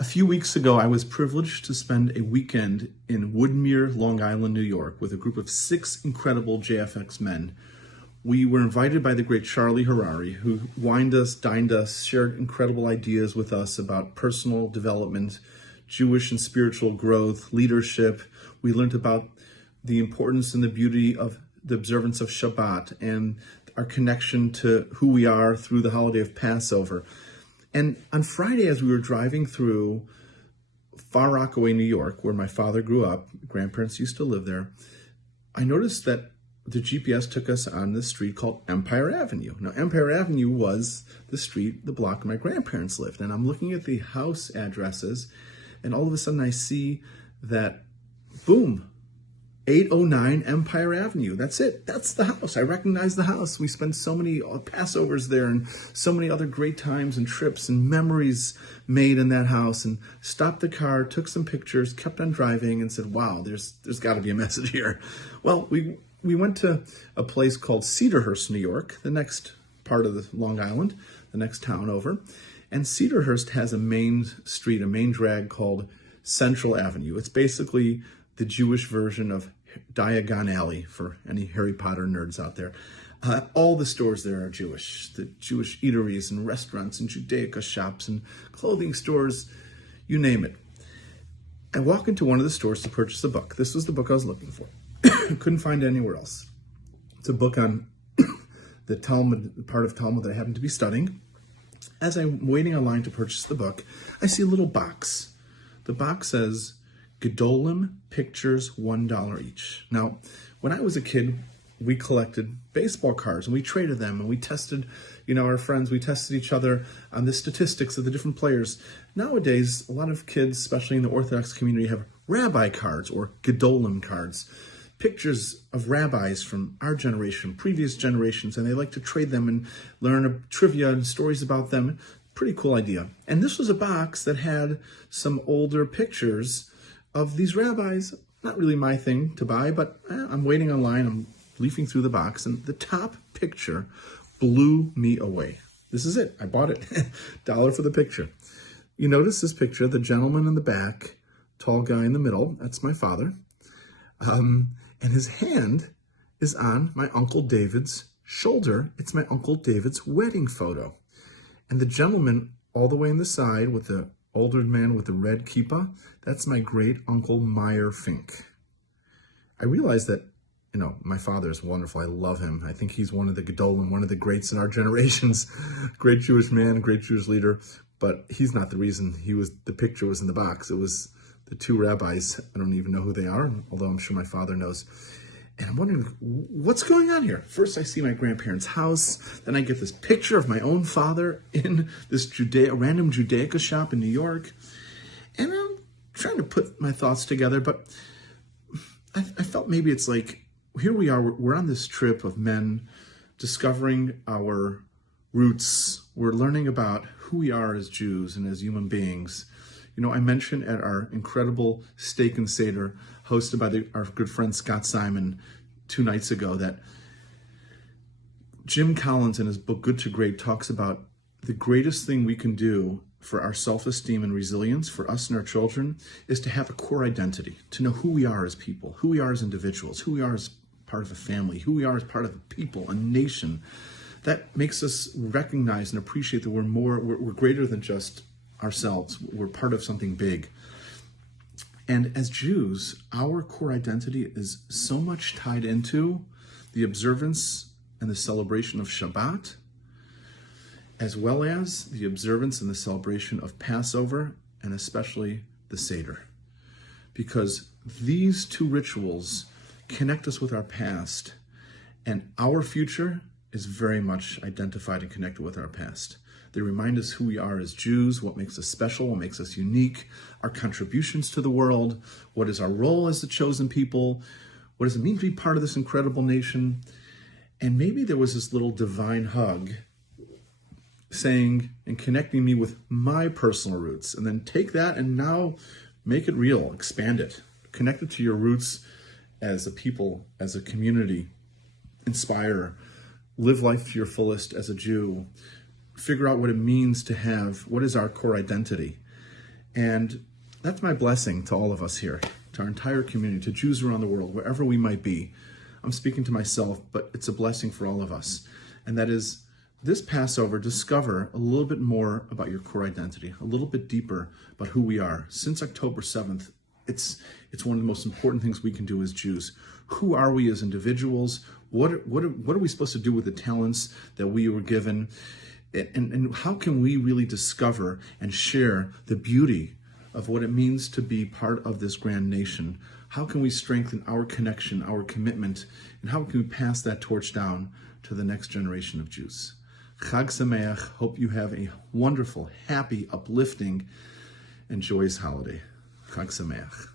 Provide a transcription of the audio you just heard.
A few weeks ago, I was privileged to spend a weekend in Woodmere, Long Island, New York, with a group of 6 incredible JFX men. We were invited by the great Charlie Harari, who wined us, dined us, shared incredible ideas with us about personal development, Jewish and spiritual growth, leadership. We learned about the importance and the beauty of the observance of Shabbat and our connection to who we are through the holiday of Passover. And on Friday, as we were driving through Far Rockaway, New York, where my father grew up, grandparents used to live there, I noticed that the GPS took us on this street called Empire Avenue. Now, Empire Avenue was the street, the block my grandparents lived. And I'm looking at the house addresses, and all of a sudden I see that, boom, 809 Empire Avenue. That's it. That's the house. I recognize the house. We spent so many Passovers there and so many other great times and trips and memories made in that house, and stopped the car, took some pictures, kept on driving, and said, wow, there's got to be a message here. Well, we went to a place called Cedarhurst, New York, the next part of the Long Island, the next town over. And Cedarhurst has a main street, a main drag called Central Avenue. It's basically the Jewish version of Diagon Alley for any Harry Potter nerds out there. All the stores there are Jewish. The Jewish eateries and restaurants and Judaica shops and clothing stores, you name it. I walk into one of the stores to purchase a book. This was the book I was looking for. Couldn't find it anywhere else. It's a book on the Talmud, part of Talmud that I happen to be studying. As I'm waiting online to purchase the book, I see a little box. The box says, Gedolim Pictures, $1 each. Now, when I was a kid, we collected baseball cards and we traded them and we tested, our friends, we tested each other on the statistics of the different players. Nowadays, a lot of kids, especially in the Orthodox community, have rabbi cards or Gedolim cards, pictures of rabbis from our generation, previous generations, and they like to trade them and learn trivia and stories about them. Pretty cool idea. And this was a box that had some older pictures of these rabbis. Not really my thing to buy, but I'm waiting online, I'm leafing through the box, and the top picture blew me away. This is it. I bought it. $1 for the picture. You notice this picture, the gentleman in the back, tall guy in the middle, that's my father. And his hand is on my Uncle David's shoulder. It's my Uncle David's wedding photo. And the gentleman all the way on the side with the older man with the red kippah, that's my great Uncle Meyer Fink. I realized that, my father is wonderful. I love him. I think he's one of the Gedolim, one of the greats in our generations. Great Jewish man, great Jewish leader. But he's not the reason the picture was in the box. It was the 2 rabbis. I don't even know who they are, although I'm sure my father knows. And I'm wondering, what's going on here? First, I see my grandparents' house. Then I get this picture of my own father in this random Judaica shop in New York. And I'm trying to put my thoughts together, but I felt maybe it's like, here we are, we're on this trip of men discovering our roots. We're learning about who we are as Jews and as human beings. I mentioned at our incredible steak and seder hosted by our good friend Scott Simon 2 nights ago that Jim Collins in his book Good to Great talks about the greatest thing we can do for our self-esteem and resilience for us and our children is to have a core identity, to know who we are as people, who we are as individuals, who we are as part of a family, who we are as part of a people, a nation. That makes us recognize and appreciate that we're greater than just ourselves. We're part of something big. And as Jews, our core identity is so much tied into the observance and the celebration of Shabbat, as well as the observance and the celebration of Passover, and especially the Seder. Because these 2 rituals connect us with our past, and our future is very much identified and connected with our past. They remind us who we are as Jews, what makes us special, what makes us unique, our contributions to the world, what is our role as the chosen people, what does it mean to be part of this incredible nation. And maybe there was this little divine hug saying and connecting me with my personal roots, and then take that and now make it real, expand it, connect it to your roots as a people, as a community, inspire, live life to your fullest as a Jew, figure out what it means to have, what is our core identity, And that's my blessing to all of us here, to our entire community, to Jews around the world, wherever we might be. I'm speaking to myself, but it's a blessing for all of us. And that is, this Passover, discover a little bit more about your core identity, a little bit deeper about who we are. Since October 7th, it's one of the most important things we can do as Jews. Who are we as individuals? What are we supposed to do with the talents that we were given? And how can we really discover and share the beauty of what it means to be part of this grand nation? How can we strengthen our connection, our commitment, and how can we pass that torch down to the next generation of Jews? Chag Sameach. Hope you have a wonderful, happy, uplifting, and joyous holiday. Chag Sameach.